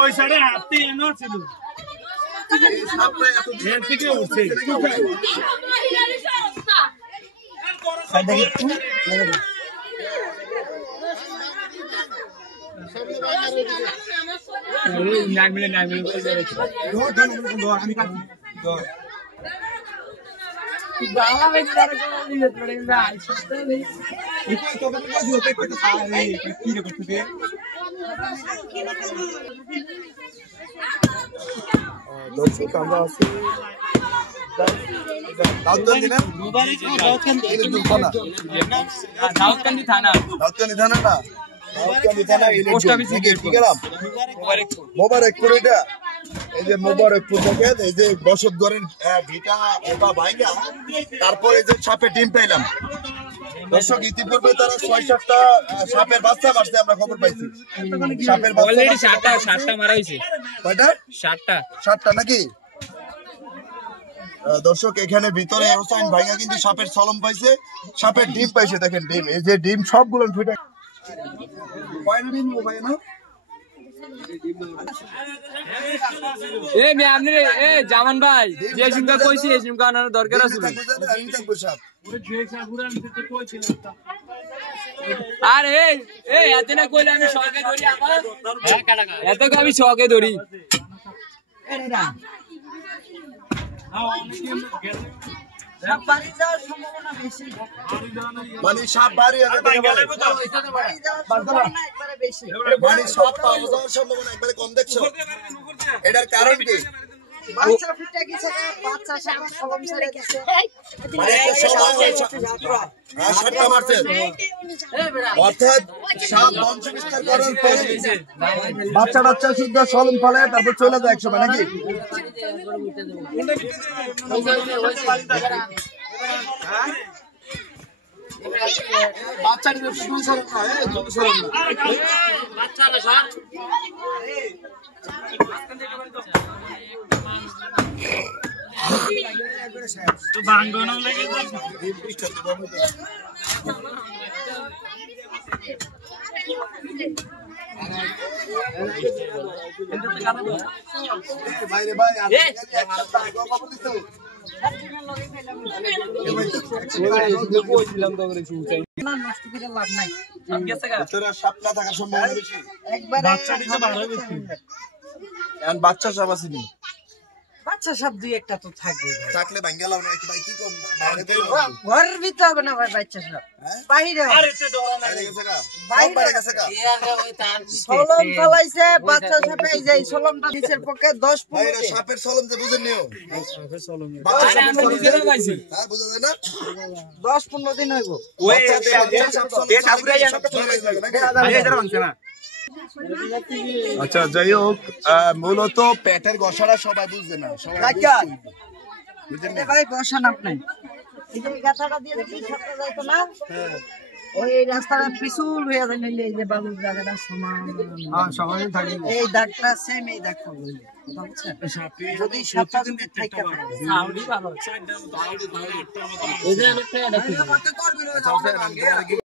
ওই সাইডে হাতি এনো ছিল এর থেকে উঠছে দর্শক আমরা আছি দাউদকান্দি থানা না মোবারকপুর এটা এই যে মোবারকপুর দেখেন এই যে বসতঘরের ভিটা ওটা ভাইঙ্গা তারপর এই যে সাপে ডিম পাইলাম দর্শক ইতিপূর্বে তারা ৬-৭টা সাপের বাচ্চা মারছে আমরা খবর পাইছি সাপের বাচ্চা 7টা মারা হয়েছে কয়টা 7টা নাকি দর্শক এখানে ভিতরে হোসাইন ভাইয়া কিন্তু সাপের ছলম পাইছে সাপের ডিম পাইছে দেখেন ডিম এই যে ডিম সবগুলো ফুটে জামান ভাই যে সিমকা কইছি এই সিমকা আনার দরকার আছে আর এই এত না কইলে আমি শখে ধরি আমার এত আমি শখে ধরি মানে সাপ বাড়ি মানে সব পাওয়া যাওয়ার সম্ভাবনা একবারে কম দেখছো এটার কারণ কি বাচ্চা ফুটে গেছে বাচ্চা সাপ কলম ছেড়ে গেছে মানে একটা সময় হয়েছে সাপটা মারছে অর্থাৎ সাপ বংশ বিস্তার করার পরে বাচ্চা শুদ্ধ সলম ফলে তারপর চলে যায় একসময় নাকি ভাঙ্গনও লেগে যাচ্ছে বাইরে ভাই সাপ না থাকার সম্ভাবনা বেশি বাচ্চা সাপ আসেনি বাচ্চা সব দুই একটা তো থাকবে থাকলে ভাঙ্গেলাম না ভাই কি কম ঘরের ভিতরে হবে না ভাই বাচ্চা সব বাইরে সলম ফলাইছে বাচ্চা সাপে এই যে সলমটা নিচের পক্ষে 10-15 সাপের সলম যে বুঝেন নিও বুঝা যায় না 10-15 দিন হইব আচ্ছা যাই হোক মূলত পেটের গসাটা সবাই বুঝবে না ভাই বসান আপনি এই যে গাথাটা দিয়ে কি ছাপটা যাইতো না ওই রাস্তাটা পিছল হয়ে যায় নিলে এই যে বালুর জায়গাটা সমান সমান থাকে এই দাগটা সেম এই দাগ হবে যদি সাপটা যদি থাকে সাউন্ডই ভালো এই যে একটা